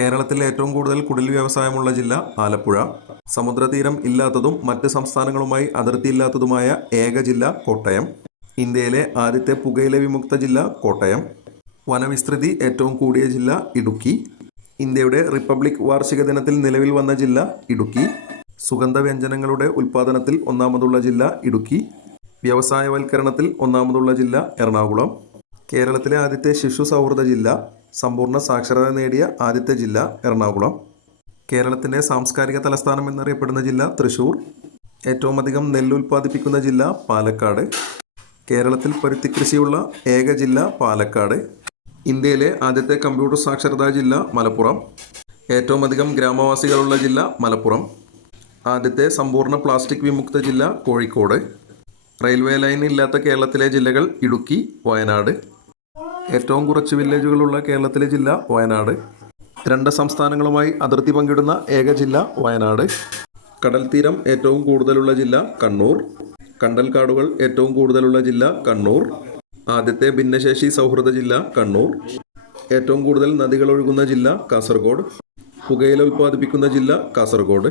കേരളത്തിൽ ഏറ്റവും കൂടുതൽ കുടിൽ വ്യവസായമുള്ള ജില്ല ആലപ്പുഴ. സമുദ്രതീരം ഇല്ലാത്തതും മറ്റ് സംസ്ഥാനങ്ങളുമായി അതിർത്തിയില്ലാത്തതുമായ ഏക ജില്ല കോട്ടയം. ഇന്ത്യയിലെ ആദ്യത്തെ പുകയില വിമുക്ത ജില്ല കോട്ടയം. വനവിസ്തൃതി ഏറ്റവും കൂടിയ ജില്ല ഇടുക്കി. ഇന്ത്യയുടെ റിപ്പബ്ലിക് വാർഷിക ദിനത്തിൽ നിലവിൽ വന്ന ജില്ല ഇടുക്കി. സുഗന്ധവ്യഞ്ജനങ്ങളുടെ ഉൽപ്പാദനത്തിൽ ഒന്നാമതുള്ള ജില്ല ഇടുക്കി. വ്യവസായവൽക്കരണത്തിൽ ഒന്നാമതുള്ള ജില്ല എറണാകുളം. കേരളത്തിലെ ആദ്യത്തെ ശിശു സൗഹൃദ ജില്ല സമ്പൂർണ സാക്ഷരത നേടിയ ആദ്യത്തെ ജില്ല എറണാകുളം. കേരളത്തിന്റെ സാംസ്കാരിക തലസ്ഥാനം എന്നറിയപ്പെടുന്ന ജില്ല തൃശൂർ. ഏറ്റവും അധികം നെല്ല് ഉൽപ്പാദിപ്പിക്കുന്ന ജില്ല പാലക്കാട്. കേരളത്തിൽ പരുത്തി കൃഷിയുള്ള ഏക ജില്ല പാലക്കാട്. ഇന്ത്യയിലെ ആദ്യത്തെ കമ്പ്യൂട്ടർ സാക്ഷരതാ ജില്ല മലപ്പുറം. ഏറ്റവും അധികം ഗ്രാമവാസികളുള്ള ജില്ല മലപ്പുറം. ആദ്യത്തെ സമ്പൂർണ പ്ലാസ്റ്റിക് വിമുക്ത ജില്ല കോഴിക്കോട്. റെയിൽവേ ലൈൻ ഇല്ലാത്ത കേരളത്തിലെ ജില്ലകൾ ഇടുക്കി വയനാട്. ഏറ്റവും കുറച്ച് വില്ലേജുകളുള്ള കേരളത്തിലെ ജില്ല വയനാട്. രണ്ട് സംസ്ഥാനങ്ങളുമായി അതിർത്തി പങ്കിടുന്ന ഏക ജില്ല വയനാട്. കടൽ തീരം ഏറ്റവും കൂടുതലുള്ള ജില്ല കണ്ണൂർ. കണ്ടൽക്കാടുകൾ ഏറ്റവും കൂടുതലുള്ള ജില്ല കണ്ണൂർ. ആദ്യത്തെ ഭിന്നശേഷി സൗഹൃദ ജില്ല കണ്ണൂർ. ഏറ്റവും കൂടുതൽ നദികൾ ഒഴുകുന്ന ജില്ല കാസർഗോഡ്. പുകയില ഉൽപ്പാദിപ്പിക്കുന്ന ജില്ല കാസർഗോഡ്.